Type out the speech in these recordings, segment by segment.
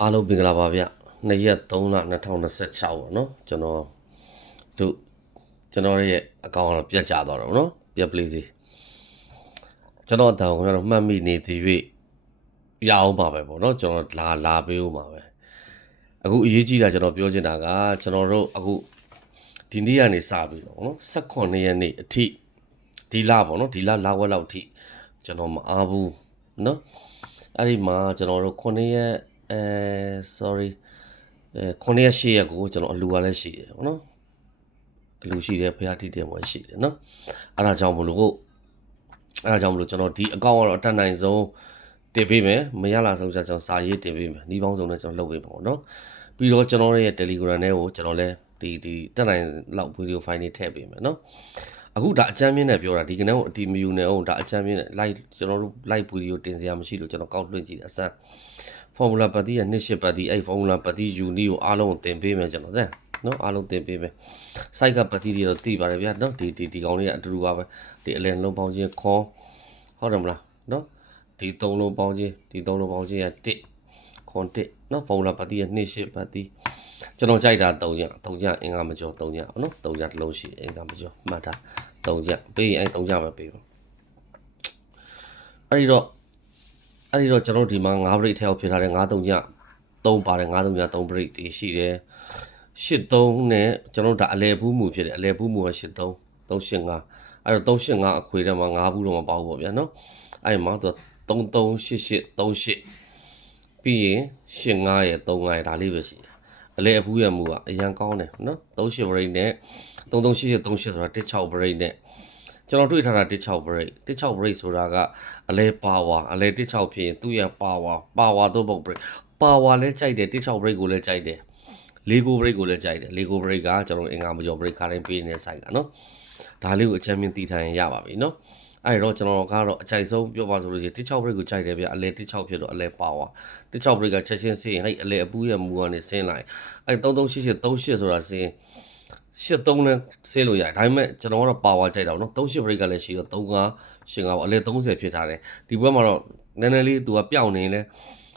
အားလုံးမင်္ဂလာပါဗျ2ရက်3လ2026ပေါ့နော်ကျွန်တော်ရဲ့အကောင့်ကတော့ပြတ်ကျသွားတော့ဗောနော်ပြတ်ပလေးစီကျွန်တော်အတောင်ကတော့မှတ်မိနေသေး၍ရအောင်ပါပဲဗောနော်ကျွန်တော်လာပေးဦးပါပဲအခုအရေးကြီးတာကျွန်တော်ပြောချင်တာကကျွန်တော်တို့အခုဒီနေ့ကနေစပြီးတော့ဗောနော်18ရက်နေ့အထိဒီလဗောနော်ဒီလဝက်လောက်အထိကျွန်တော်မအားဘူးနော်အဲ့ဒီမှာကျွန်တော်တို့9ရက်sorry 9ရက်10ရက်ကိုကျွန်တော်အလူကလည်းရှိတယ်ဗောနော်အလူရှိတယ်ဖျားတိတယ်ဘွယ်ရှိတယ်နော်အဲ့ဒါကြောင့်မလို့ကျွန်တော်ဒီအကောင့်ကတော့အတက်နိုင်ဆုံးတင်ပေးမယ်မရလာဆုံးကျွန်တော်စာရေးတင်ပေးမယ်ဒီပေါင်းစုံနဲ့ကျွန်တော်လုပ်ပေးပါဗောနော်ပြီးတော့ကျွန်တော်ရဲ့ Telegram ထဲကိုကျွန်တော်လည်းဒီတက်နိုင်လောက်ဗီဒီယိုဖိုင်တွေထည့်ပေးမယ်နော်အခုဒါအချမ်းမြင့်နဲ့ပြောတာဒီကနေ့ကိုအတီမယူနေအောင်ဒါအချမ်းမြင့်နဲ့ live ကျွန်တော်တို့ live ဗီဒီယိုတင်စရာမရှိလို့ကျွန်တော်ကောက်လွှင့်ကြည့်တာအစမ်း formula ပတ်တိရဲ့28ပတ်တိအဲ့ formula ပတ်တိ uni ကိုအားလုံးကိုသင်ပေးမယ်ကျွန်တော်နော်အားလုံးသင်ပေးမယ် site ကပတ်တိတွေတော့သိပါတယ်ဗျာနော်ဒီကောင်လေးကအတူတူပါပဲဒီအလယ်လုံးပေါင်းချင်းခေါ်ဟုတ်တယ်မလားနော်ဒီ3လုံးပေါင်းချင်းက1ခွန်1နော် formula ပတ်တိရဲ့28ပတ်တိကျွန်တော်ကြိုက်တာ3ညအင်္ဂါမကျော်3ညနော်3ညတစ်လုံးရှိအင်္ဂါမကျော်မှတ်တာ3ညပေးရင်အဲ့3ညပဲပေးပါအဲ့ဒီတော့ကျွန်တော်ဒီမှာ9 break ထဲအောင်ဖြစ်ထားတဲ့9-3ည3ပါတယ်9-3ည3 break တွေရှိတယ်8-3နဲ့ကျွန်တော်ဒါအလဲဘူးမှုဖြစ်တယ်အလဲဘူးမှုက8-3 3-8-5အဲ့တော့3-8-5အခွေထဲမှာ9ဘူးတော့မပေါဘူးပေါ့ဗျာနော်အဲ့မှာသူ3-3-8-8-3-8ပြီးရင်8-5ရဲ့3-5ရဲ့ဒါလေးပဲရှိတယ်အလဲအဘူးရမှုကအရန်ကောင်းတယ်နော်3-8 break နဲ့3-3-8-8-3-8ဆိုတာ1-6 break နဲ့ကျွန်တော်တွေ့ထားတာ1-6 break 1-6 break ဆိုတာကအလဲပါဝါအလဲ1-6ဖြစ်ရင်သူ့ရဲ့ပါဝါတော့ break ပါဝါလဲကြိုက်တယ်1-6 break ကိုလည်းကြိုက်တယ်Lego break ကိုလည်းကြိုက်တယ် Lego break ကကျွန်တော်အင်္ဂါမကျော် break ခါတိုင်းပေးနေတဲ့ site ကနော်ဒါလေးကိုအချမ်းမြင့်တည်ထိုင်ရပါပြီနော်အဲ့တော့ကျွန်တော်ကတော့အကြိုက်ဆုံးပြောပါဆိုလို့ရှိရင်1-6 break ကိုကြိုက်တယ်ဗျအလဲ1-6ဖြစ်တော့အလဲပါဝါ1-6 break ကချက်ချင်းစင်းဟဲ့အလဲအပူးရမူကနေဆင်းလာအဲ့3-3-8-8-3-8ဆိုတာစင်း8-3နဲ့ဆင်းလို့ရတယ်ဒါပေမဲ့ကျွန်တော်ကတော့ပါဝါကြိုက်တာပေါ့နော်3-8 break ကလည်းရှိတော့3-5-8-5ပေါ့အလဲ30ဖြစ်ထားတယ်ဒီဘက်မှာတော့နည်းနည်းလေးသူကပျောက်နေလဲ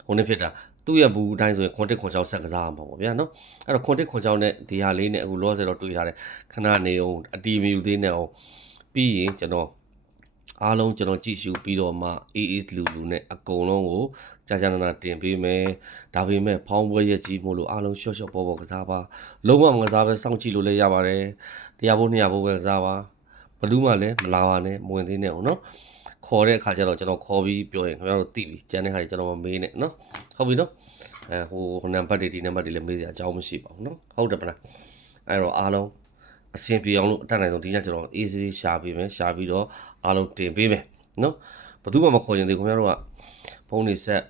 ဟိုနေ့ဖြစ်တာသူ့ရဲ့ဘူးအတိုင်းဆိုရင်ခွန်6ဆက်ကစားမှာပေါ့ဗျာနော်အဲ့တော့ခွန်နဲ့ဒီဟာလေးနဲ့အခုလောဆယ်တော့တွေ့ထားတယ်ခဏနေအောင်အတီမီယူသေးနဲ့အောင်ပြီးရင်ကျွန်တော်အားလုံးကျွန်တော်ကြည့်ရှုပြီးတော့မှ AS လူနဲ့အကုန်လုံးကိုကြာနာတင်ပေးမယ်ဒါပေမဲ့ဖောင်းပွဲရက်ကြီးမို့လို့အားလုံးရှော့ပေါ်ကစားပါလုံးဝမကစားပဲစောင့်ကြည့်လို့လည်းရပါတယ်100ဘိုး200ဘိုးပဲကစားပါဘလူးမှလည်းမလာပါနဲ့မဝင်သေးနဲ့ဟုတ်နော်ခေါ်တဲ့အခါကျတော့ကျွန်တော်ခေါ်ပြီးပြောရင်ခင်ဗျားတို့သိပြီကျန်တဲ့ခါကျကျွန်တော်မမေးနဲ့နော်ဟုတ်ပြီနော်ဟိုနံပါတ်တွေဒီနံပါတ်တွေလည်းမေးစရာအကြောင်းမရှိပါဘူးနော်ဟုတ်တယ်ပလားအဲ့တော့အားလုံးအဆင်ပြေအောင်လို့အတတ်နိုင်ဆုံးဒီညကျွန်တော် easy ရှာပေးမယ်ရှာပြီးတော့အားလုံးတင်ပေးမယ်နော်ဘယ်သူမှမခေါ်ရင်ဒီခင်ဗျားတို့ကဖုန်းတွေဆက်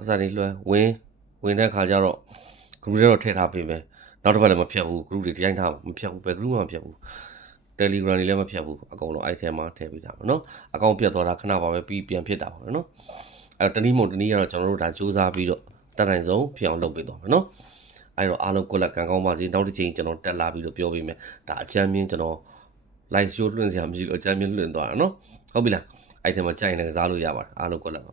အစားတွေလွှဲဝင်တဲ့ခါကျတော့ group တွေတော့ထည့်ထားပေးမယ်နောက်တစ်ပတ်လည်းမဖြတ်ဘူး group တွေတိုင်းထားမဖြတ်ဘူးဘယ် group မှမဖြတ်ဘူး Telegram တွေလည်းမဖြတ်ဘူးအကုန်လုံးအဲ့ထဲမှာထည့်ပေးတာပေါ့နော်အကောင့်ပြတ်သွားတာခဏပါပဲပြီးပြန်ဖြစ်တာပေါ့နော်အဲ့တနည်းမဟုတ်တနည်းကတော့ကျွန်တော်တို့ဒါစူးစမ်းပြီးတော့တက်နိုင်ဆုံးဖြစ်အောင်လုပ်ပေးသွားမယ်နော်အဲ့တော့အားလုံးကိုလက်ကံကောင်းပါစေနောက်တစ်ချိန်ကျွန်တော်တက်လာပြီးတော့ပြောပေးမယ်ဒါအချမ်းမြင့်ကျွန်တော် live show လွှင့်စရာမရှိလို့အချမ်းမြင့်လွှင့်သွားတာနော်ဟုတ်ပြီလားအဲ့ထဲမှာကြိုင်နေကစားလို့ရပါတယ်အားလုံးကိုလက်ပါ